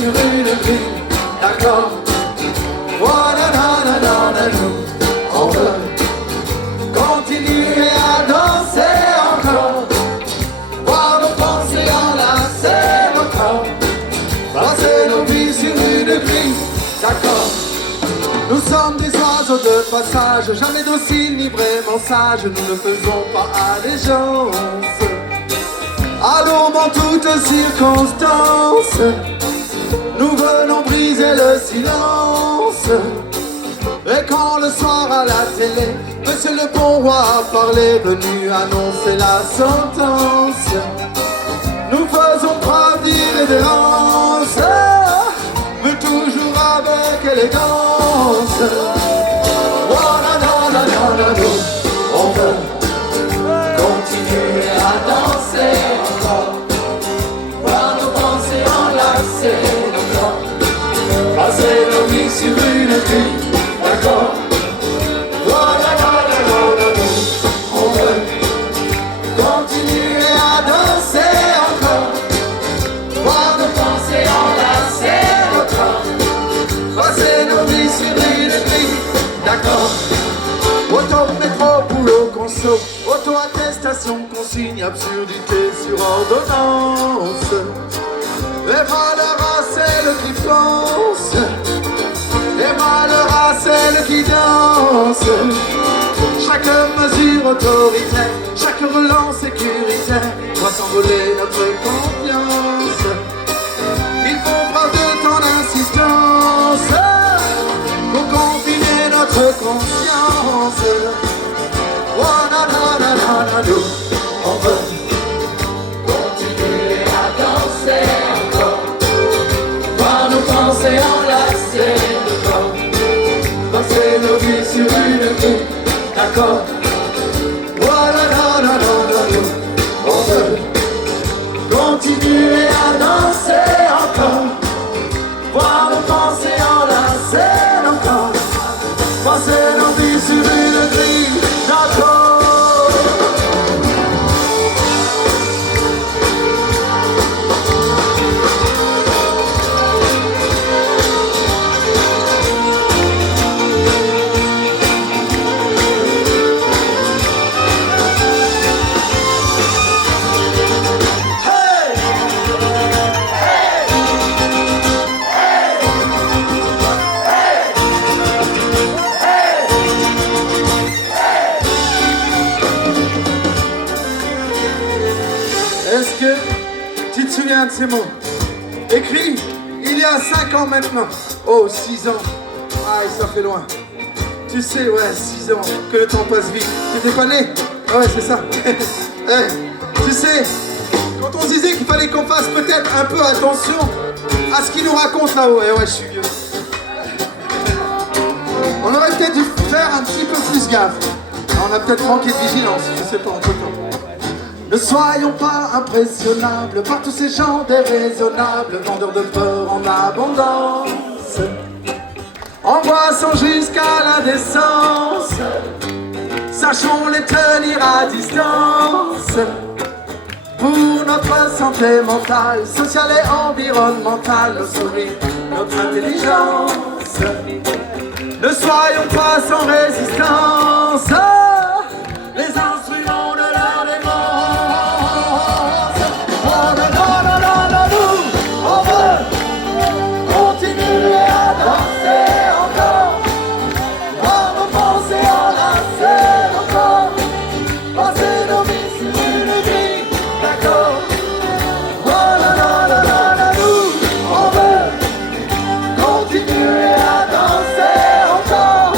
sur une grille, d'accord. On veut continuer à danser encore, voir nos pensées enlacer nos corps, passer nos vies sur une grille, d'accord. Nous sommes des oiseaux de passage, jamais dociles ni vraiment sages, nous ne faisons pas allégeance à l'aube en toutes circonstances. Nous venons briser le silence. Et quand le soir à la télé, Monsieur le bon roi a parlé, venu annoncer la sentence, nous faisons preuve d'irrévérence, mais toujours avec élégance. Oh, on veut continuer à danser encore, voir nos pensées enlacer nos corps, passer nos vies sur une grille, d'accord. On veut continuer à danser encore, voir nos pensées enlacer nos corps, passer nos vies sur une grille, d'accord. Auto, métro, boulot, conso, auto-attestation, consigne, absurdité sur ordonnance. Les valeurs à celles qui pensent, les valeurs à celles qui dansent. Chaque mesure autoritaire, chaque relance sécuritaire doit s'envoler notre confiance. Il faut preuve de ton insistance pour confiner notre conscience. Oh, on veut continuer à danser encore, voir nos pensées enlacer nos corps, passer nos vies sur une grille, d'accord. On veut continuer à danser encore, voir nos pensées enlacer nos corps, passer nos vies sur une grille, d'accord. Est-ce que tu te souviens de ces mots écrits il y a 5 ans maintenant? Oh, 6 ans. Aïe, ça fait loin. Tu sais, ouais, 6 ans, que le temps passe vite. T'étais pas né? Ouais, c'est ça. Tu sais, quand on se disait qu'il fallait qu'on fasse peut-être un peu attention à ce qu'ils nous racontent là-haut. Ouais, je suis vieux. On aurait peut-être dû faire un petit peu plus gaffe. On a peut-être manqué de vigilance, je sais pas, entre temps. Ne soyons pas impressionnables par tous ces gens déraisonnables, vendeurs de peur en abondance, angoissant jusqu'à l'indécence. Sachons les tenir à distance pour notre santé mentale, sociale et environnementale, nos sourires, notre intelligence. Ne soyons pas sans résistance, les instruments de leur démence. On veut continuer à danser encore, voir nos pensées enlacer nos corps, passer nos vies sur une grille, d'accord. On veut continuer à danser encore,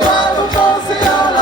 voir nos pensées enlacer.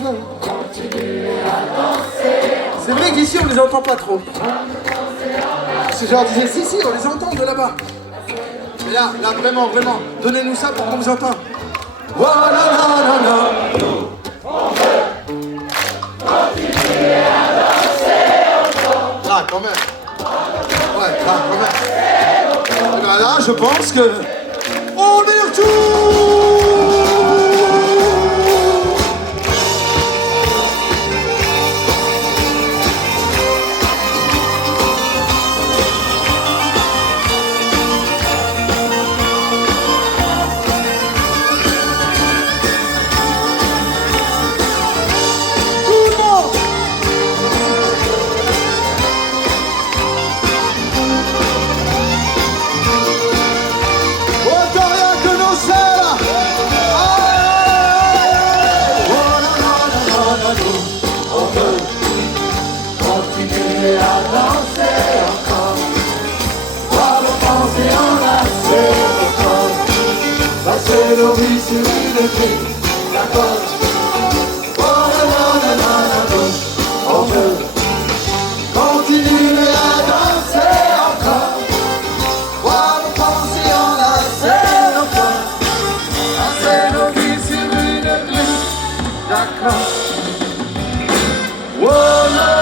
veut C'est vrai qu'ici on les entend pas trop. C'est genre disais, si, on les entend de là-bas. Mais là, vraiment, donnez-nous ça pour qu'on vous entende. Voilà, là, quand même. Ouais, là, quand même. Et ben là, je pense que... On est retour. Passer nos vies sur une grille d'accord. Oh la la la la la la. On veut continuer à danser encore. Voir nos pensées enlacer nos corps. Passer nos vies sur une grille d'accord. Oh la